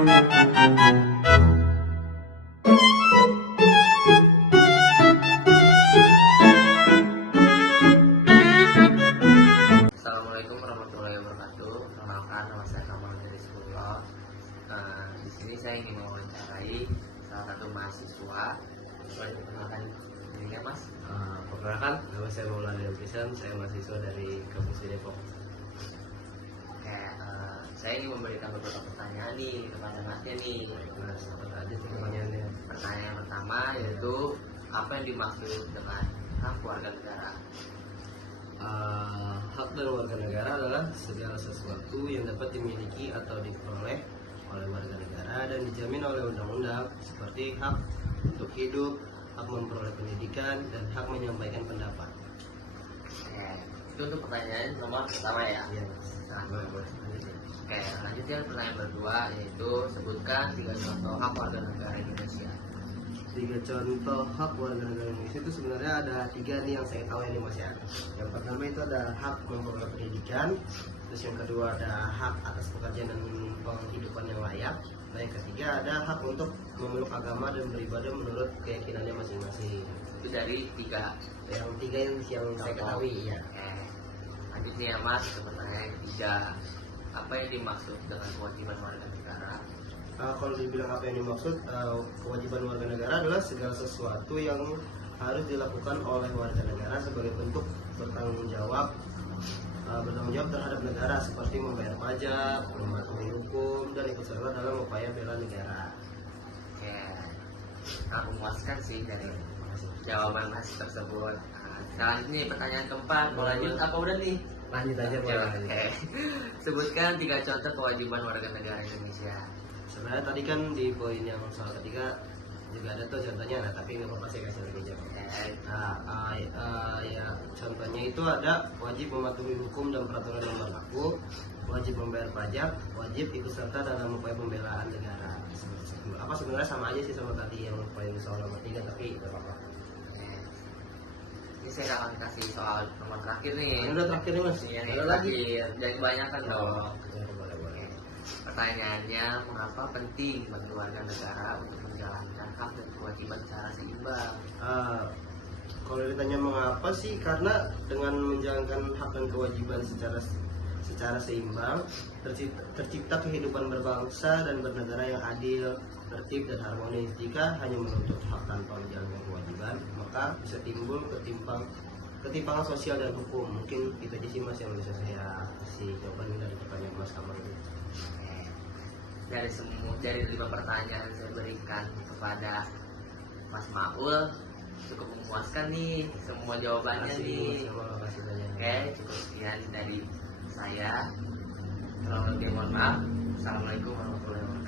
Assalamualaikum warahmatullahi wabarakatuh. Perkenalkan, nama saya Kamal dari Sekolah. Di sini saya ingin mewawancarai salah satu mahasiswa. Boleh diperkenalkan dirinya, Mas? Perkenalkan, nama saya Maulana Yopisan, saya mahasiswa dari kampus di Depok. Saya ingin memberikan beberapa pertanyaan nih kepada Masnya nih. Nah, apa aja sih pertanyaannya? Pertanyaan yang pertama yaitu apa yang dimaksud dengan hak warga negara? Hak dan warga negara adalah segala sesuatu yang dapat dimiliki atau diperoleh oleh warga negara dan dijamin oleh undang-undang, seperti hak untuk hidup, hak memperoleh pendidikan, dan hak menyampaikan pendapat. Itu untuk pertanyaan nomor pertama ya. Iya. Nah, Boleh. Lanjutnya pertanyaan kedua yaitu sebutkan 3 contoh hak warga negara Indonesia. 3 contoh hak warga negara Indonesia itu sebenarnya ada 3 nih yang saya tahu ya nih Mas ya. Yang pertama itu ada hak memperoleh pendidikan, terus yang kedua ada hak atas pekerjaan dan penghidupan yang layak, nah yang ketiga ada hak untuk memeluk agama dan beribadah menurut keyakinannya masing-masing. Itu dari 3. Yang 3 yang saya ketahui ya. Lanjutnya ya Mas ke pertanyaan yang 3. Apa yang dimaksud dengan kewajiban warga negara? Kalau dibilang apa yang dimaksud, kewajiban warga negara adalah segala sesuatu yang harus dilakukan oleh warga negara sebagai bentuk bertanggung jawab terhadap negara, seperti membayar pajak, mematuhi hukum, dan ikut serta dalam upaya bela negara. Aku memuaskan sih dari jawaban Mas tersebut. Selanjutnya pertanyaan keempat, mau lanjut apa udah nih? Lanjut aja boleh. Sebutkan 3 contoh kewajiban warga negara Indonesia. Sebenarnya tadi kan di poin yang soal ketiga juga ada tuh contohnya, nah tapi nggak apa-apa saya kasih lagi jawab. Ya contohnya itu ada wajib mematuhi hukum dan peraturan yang berlaku, wajib membayar pajak, wajib ikut serta dalam upaya pembelaan negara. Apa sebenarnya sama aja sih sama tadi yang poin soal nomor 3, tapi nggak apa-apa. Ini saya akan kasih soal nomor terakhir nih. Ini udah terakhir nih Mas. Iya, ada lagi. Jangan kebanyakan dong. Boleh. Pertanyaannya, mengapa penting bagi warga negara untuk menjalankan hak dan kewajiban secara seimbang? Kalau ditanya mengapa sih, karena dengan menjalankan hak dan kewajiban secara seimbang tercipta kehidupan berbangsa dan bernegara yang adil, tertib dan harmonis. Jika hanya menuntut hak tanpa menjalankan kewajiban, maka bisa timbul ketimpangan sosial dan hukum. Mungkin itu aja sih Mas yang bisa saya kasih jawaban dari pertanyaan Mas Kamal ini. Dari 5 pertanyaan yang saya berikan kepada Mas Maul, cukup memuaskan nih semua jawabannya nih. Cukup sekian dari saya. Kalau lebih mohon maaf. Assalamualaikum warahmatullahi wabarakatuh.